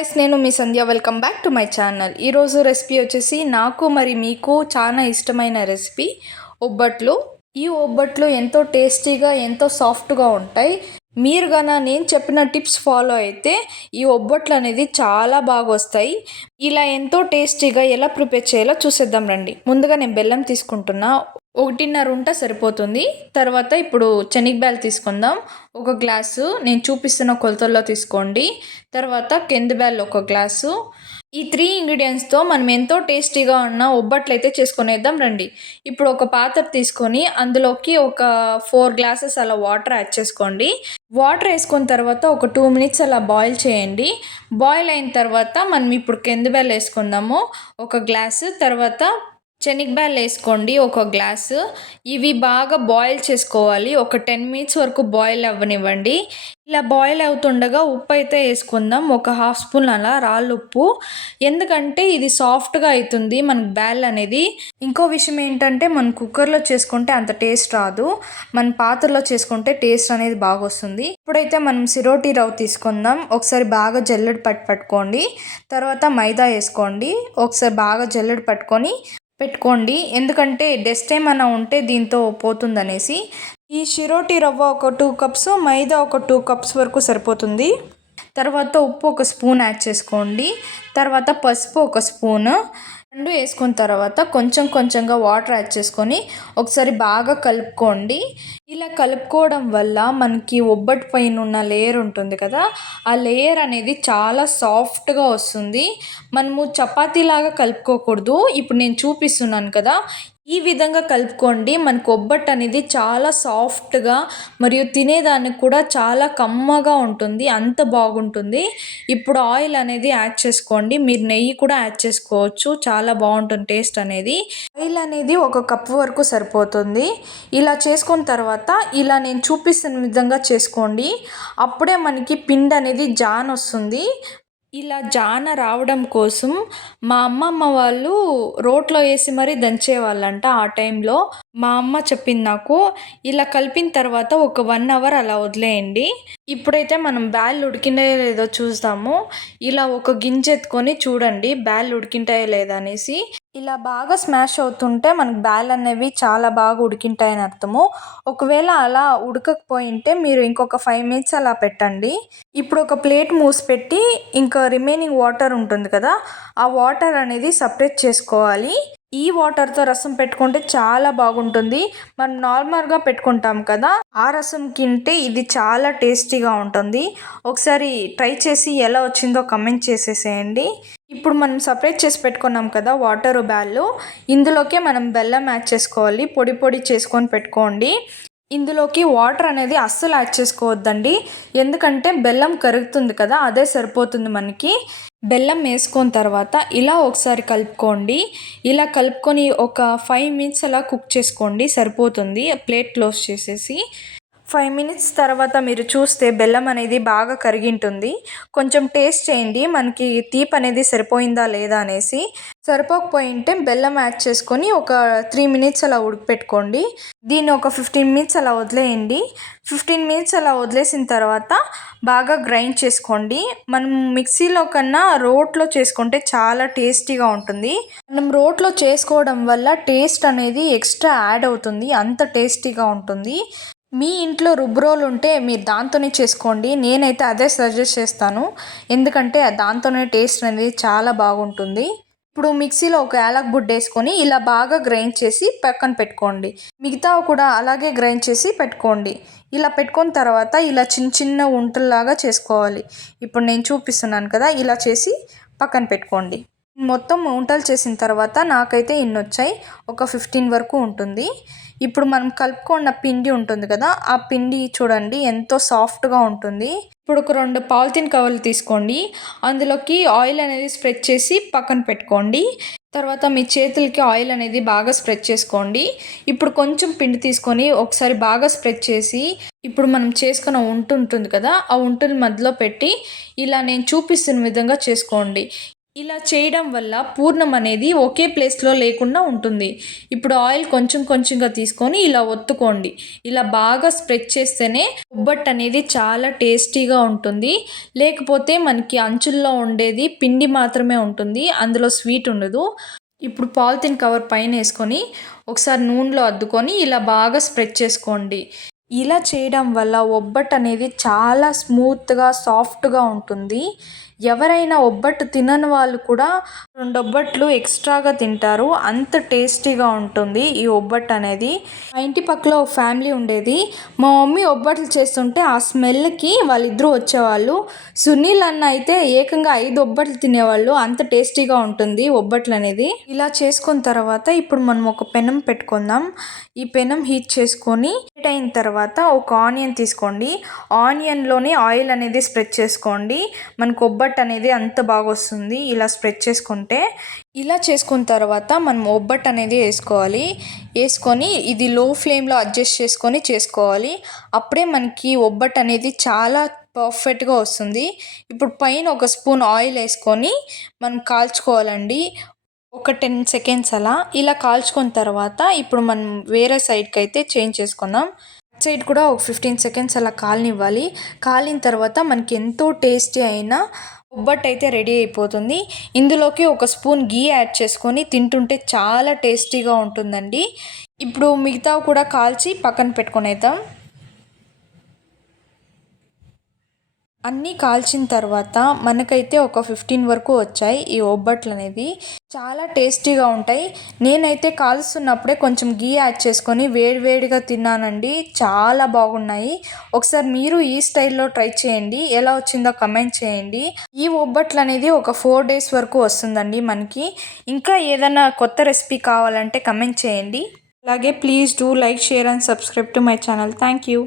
Guys, నేను మీ Sandhya. Welcome back to my channel. ఈరోజు రెసిపీ వచ్చేసి నాకు మీకు చాలా ఇష్టమైన రెసిపీ ఒబ్బట్లు. ఈ ఒబ్బట్లు ఎంతో టేస్టీగా ఎంతో సాఫ్ట్గా ఉంటాయి. మీరు నేను చెప్పిన టిప్స్ ఫాలో అయితే ఈ ఒబ్బట్లు అనేది చాలా బాగా వస్తాయి. ఇలా ఎంతో టేస్టీగా ఎలా ప్రిపేర్ చేయాలో చూసేద్దాం రండి. ముందుగా నేను బెల్లం తీసుకుంటున్నా. 1.5 ఉంట సరిపోతుంది. తర్వాత ఇప్పుడు శనగబ్యాలు తీసుకుందాం. 1 గ్లాసు నేను చూపిస్తున్న కొలతల్లో తీసుకోండి. తర్వాత కందిబ్యాలు 1 గ్లాసు. ఈ 3 ఇంగ్రీడియంట్స్తో మనం ఎంతో టేస్టీగా ఉన్న ఒబ్బట్లు అయితే చేసుకునేద్దాం రండి. ఇప్పుడు ఒక పాత్ర తీసుకొని అందులోకి ఒక 4 గ్లాసెస్ అలా వాటర్ యాడ్ చేసుకోండి. వాటర్ వేసుకున్న తర్వాత ఒక 2 మినిట్స్ అలా బాయిల్ చేయండి. బాయిల్ అయిన తర్వాత మనం ఇప్పుడు కందిబ్యాలు వేసుకుందాము 1 గ్లాసు. తర్వాత శనగబ్యాలు వేసుకోండి 1 గ్లాసు. ఇవి బాగా బాయిల్ చేసుకోవాలి. ఒక 10 మినిట్స్ వరకు బాయిల్ అవ్వనివ్వండి. ఇలా బాయిల్ అవుతుండగా ఉప్పు అయితే వేసుకుందాం. 1/2 స్పూన్ అలా రాళ్ళు ఉప్పు. ఎందుకంటే ఇది సాఫ్ట్గా అవుతుంది మనకు బ్యాల్ అనేది. ఇంకో విషయం ఏంటంటే మనం కుక్కర్లో చేసుకుంటే అంత టేస్ట్ రాదు. మన పాత్రలో చేసుకుంటే టేస్ట్ అనేది బాగా వస్తుంది. ఇప్పుడైతే మనం సిరోటి రవ్వ తీసుకుందాం. ఒకసారి బాగా జల్లెడ పట్టుకోండి. తర్వాత మైదా వేసుకోండి. ఒకసారి బాగా జల్లెడ పెట్టుకోండి. ఎందుకంటే డస్ట్ ఏమైనా ఉంటే దీంతో పోతుందనేసి. ఈ చిరోటి రవ్వ ఒక 2 కప్స్, మైదా ఒక 2 కప్స్ వరకు సరిపోతుంది. తర్వాత ఉప్పు 1 స్పూన్ యాడ్ చేసుకోండి. తర్వాత పసుపు 1 స్పూను. 2 వేసుకున్న తర్వాత కొంచెంగా వాటర్ యాడ్ చేసుకొని ఒకసారి బాగా కలుపుకోండి. ఇలా కలుపుకోవడం వల్ల మనకి ఒబ్బట్టు పైన ఉన్న లేయర్ ఉంటుంది కదా, ఆ లేయర్ అనేది చాలా సాఫ్ట్గా వస్తుంది. మనము చపాతీలాగా కలుపుకోకూడదు. ఇప్పుడు నేను చూపిస్తున్నాను కదా, ఈ విధంగా కలుపుకోండి. మనకు ఒబ్బట్టు అనేది చాలా సాఫ్ట్గా మరియు తినేదానికి కూడా చాలా కమ్మగా ఉంటుంది. అంత బాగుంటుంది. ఇప్పుడు ఆయిల్ అనేది యాడ్ చేసుకోండి. మీరు నెయ్యి కూడా యాడ్ చేసుకోవచ్చు. చాలా బాగుంటుంది టేస్ట్ అనేది. ఆయిల్ అనేది 1 కప్పు వరకు సరిపోతుంది. ఇలా చేసుకున్న తర్వాత ఇలా నేను చూపిస్తున్న విధంగా చేసుకోండి. అప్పుడే మనకి పిండి అనేది జాన్ వస్తుంది. ఇలా జాన రావడం కోసం మా అమ్మమ్మ వాళ్ళు రోట్లో వేసి మరీ దంచేవాళ్ళంట. ఆ టైంలో మా అమ్మ చెప్పింది నాకు. ఇలా కలిపిన తర్వాత ఒక 1 అవర్ అలా వదిలేయండి. ఇప్పుడైతే మనం బ్యాళ్ళు ఉడికినాయో లేదో చూస్తాము. ఇలా ఒక గింజ ఎత్తుకొని చూడండి బ్యాళ్ళు ఉడికింటాయో లేదా అనేసి. ఇలా బాగా స్మాష్ అవుతుంటే మనకు బ్యాల్ అనేవి చాలా బాగా ఉడికింటాయని అర్థము. ఒకవేళ అలా ఉడకకపోయింటే మీరు ఇంకొక 5 మినిట్స్ అలా పెట్టండి. ఇప్పుడు ఒక ప్లేట్ మూసి పెట్టి ఇంకా రిమైనింగ్ వాటర్ ఉంటుంది కదా, ఆ వాటర్ అనేది సపరేట్ చేసుకోవాలి. ఈ వాటర్తో రసం పెట్టుకుంటే చాలా బాగుంటుంది. మనం నార్మల్గా పెట్టుకుంటాం కదా, ఆ రసం తింటే ఇది చాలా టేస్టీగా ఉంటుంది. ఒకసారి ట్రై చేసి ఎలా వచ్చిందో కమెంట్ చేసేసేయండి. ఇప్పుడు మనం సపరేట్ చేసి పెట్టుకున్నాం కదా వాటర్ బ్యాళ్ళు, ఇందులోకే మనం బెల్లం యాడ్ చేసుకోవాలి. పొడి చేసుకొని పెట్టుకోండి. ఇందులోకి వాటర్ అనేది అస్సలు యాడ్ చేసుకోవద్దండి. ఎందుకంటే బెల్లం కరుగుతుంది కదా, అదే సరిపోతుంది మనకి. బెల్లం వేసుకున్న తర్వాత ఇలా ఒకసారి కలుపుకోండి. ఇలా కలుపుకొని ఒక 5 మినిట్స్ అలా కుక్ చేసుకోండి, సరిపోతుంది. ప్లేట్ క్లోజ్ చేసేసి 5 మినిట్స్ తర్వాత మీరు చూస్తే బెల్లం అనేది బాగా కరిగింటుంది. కొంచెం టేస్ట్ చేయండి మనకి తీపి అనేది సరిపోయిందా లేదా అనేసి. సరిపోకపోయింటే బెల్లం యాడ్ చేసుకొని ఒక 3 మినిట్స్ అలా ఉడకపెట్టుకోండి. దీన్ని ఒక 15 మినిట్స్ అలా వదిలేయండి. 15 మినిట్స్ అలా వదిలేసిన తర్వాత బాగా గ్రైండ్ చేసుకోండి. మనం మిక్సీలో కన్నా రోట్లో చేసుకుంటే చాలా టేస్టీగా ఉంటుంది. మనం రోట్లో చేసుకోవడం వల్ల టేస్ట్ అనేది ఎక్స్ట్రా యాడ్ అవుతుంది. అంత టేస్టీగా ఉంటుంది. మీ ఇంట్లో రుబ్బురోలు ఉంటే మీరు దాంతోనే చేసుకోండి. నేనైతే అదే సజెస్ట్ చేస్తాను. ఎందుకంటే దాంతోనే టేస్ట్ అనేది చాలా బాగుంటుంది. ఇప్పుడు మిక్సీలో ఒక యాలక్ బుడ్డ వేసుకొని ఇలా బాగా గ్రైండ్ చేసి పక్కన పెట్టుకోండి. మిగతా కూడా అలాగే గ్రైండ్ చేసి పెట్టుకోండి. ఇలా పెట్టుకున్న తర్వాత ఇలా చిన్న ఉంటల్లాగా చేసుకోవాలి. ఇప్పుడు నేను చూపిస్తున్నాను కదా, ఇలా చేసి పక్కన పెట్టుకోండి. మొత్తం ఉంటలు చేసిన తర్వాత నాకైతే ఇన్ని వచ్చాయి. ఒక 15 వరకు ఉంటుంది. ఇప్పుడు మనం కలుపుకున్న పిండి ఉంటుంది కదా, ఆ పిండి చూడండి ఎంతో సాఫ్ట్గా ఉంటుంది. ఇప్పుడు ఒక 2 పాలిథిన్ కవర్లు తీసుకోండి. అందులోకి ఆయిల్ అనేది స్ప్రెడ్ చేసి పక్కన పెట్టుకోండి. తర్వాత మీ చేతులకి ఆయిల్ అనేది బాగా స్ప్రెడ్ చేసుకోండి. ఇప్పుడు కొంచెం పిండి తీసుకొని ఒకసారి బాగా స్ప్రెడ్ చేసి ఇప్పుడు మనం చేసుకున్న ఉంటుంది కదా, ఆ ఉంటుని మధ్యలో పెట్టి ఇలా నేను చూపిస్తున్న విధంగా చేసుకోండి. ఇలా చేయడం వల్ల పూర్ణం అనేది ఒకే ప్లేస్లో లేకుండా ఉంటుంది. ఇప్పుడు ఆయిల్ కొంచెం కొంచెంగా తీసుకొని ఇలా ఒత్తుకోండి. ఇలా బాగా స్ప్రెడ్ చేస్తేనే ఒబ్బట్టు అనేది చాలా టేస్టీగా ఉంటుంది. లేకపోతే మనకి అంచుల్లో ఉండేది పిండి మాత్రమే ఉంటుంది, అందులో స్వీట్ ఉండదు. ఇప్పుడు పాలిథిన్ కవర్ పైన వేసుకొని ఒకసారి నూనెలో అద్దుకొని ఇలా బాగా స్ప్రెడ్ చేసుకోండి. ఇలా చేయడం వల్ల ఒబ్బట్టు అనేది చాలా స్మూత్గా సాఫ్ట్గా ఉంటుంది. ఎవరైనా ఒబ్బట్టు తినని వాళ్ళు కూడా 2 ఒబ్బట్లు ఎక్స్ట్రాగా తింటారు, అంత టేస్టీగా ఉంటుంది ఈ ఒబ్బట్టు అనేది. మా ఇంటి పక్కలో ఒక ఫ్యామిలీ ఉండేది. మా మమ్మీ ఒబ్బట్లు చేస్తుంటే ఆ స్మెల్కి వాళ్ళిద్దరూ వచ్చేవాళ్ళు. సునీల్ అన్న అయితే ఏకంగా 5 ఒబ్బట్లు తినేవాళ్ళు, అంత టేస్టీగా ఉంటుంది ఒబ్బట్లు అనేది. ఇలా చేసుకున్న తర్వాత ఇప్పుడు మనం ఒక పెనం పెట్టుకుందాం. ఈ పెనం హీట్ చేసుకొని హీట్ అయిన తర్వాత ఒక ఆనియన్ తీసుకోండి. ఆనియన్లోనే ఆయిల్ అనేది స్ప్రెడ్ చేసుకోండి. మనకు ఒబ్బట్టు అనేది అంత బాగా వస్తుంది ఇలా స్ప్రెడ్ చేసుకుంటే. ఇలా చేసుకున్న తర్వాత మనం ఒబ్బట్టు అనేది వేసుకొని ఇది లో ఫ్లేమ్లో అడ్జస్ట్ చేసుకొని చేసుకోవాలి. అప్పుడే మనకి ఒబ్బట్టు అనేది చాలా పర్ఫెక్ట్గా వస్తుంది. ఇప్పుడు పైన ఒక స్పూన్ ఆయిల్ వేసుకొని మనం కాల్చుకోవాలండి. ఒక 10 సెకండ్స్ అలా. ఇలా కాల్చుకున్న తర్వాత ఇప్పుడు మనం వేరే సైడ్కి అయితే చేంజ్ చేసుకుందాం. సైడ్ కూడా ఒక 15 సెకండ్స్ అలా కాలనివ్వాలి. కాలిన తర్వాత మనకి ఎంతో టేస్టీ అయిన ఒబ్బట్టు అయితే రెడీ అయిపోతుంది. ఇందులోకి ఒక స్పూన్ గీ యాడ్ చేసుకొని తింటుంటే చాలా టేస్టీగా ఉంటుందండి. ఇప్పుడు మిగతావి కూడా కాల్చి పక్కన పెట్టుకునేద్దాం. అన్నీ కాల్చిన తర్వాత మనకైతే ఒక 15 వరకు వచ్చాయి ఈ ఒబ్బట్లు అనేది. చాలా టేస్టీగా ఉంటాయి. నేనైతే కాల్స్తున్నప్పుడే కొంచెం గీ యాడ్ చేసుకొని వేడివేడిగా తిన్నానండి, చాలా బాగున్నాయి. ఒకసారి మీరు ఈ స్టైల్లో ట్రై చేయండి, ఎలా వచ్చిందో కమెంట్ చేయండి. ఈ ఒబ్బట్లు అనేది ఒక 4 days వరకు వస్తుందండి మనకి. ఇంకా ఏదైనా కొత్త రెసిపీ కావాలంటే కమెంట్ చేయండి. అలాగే please do like, share and subscribe to my channel. Thank you.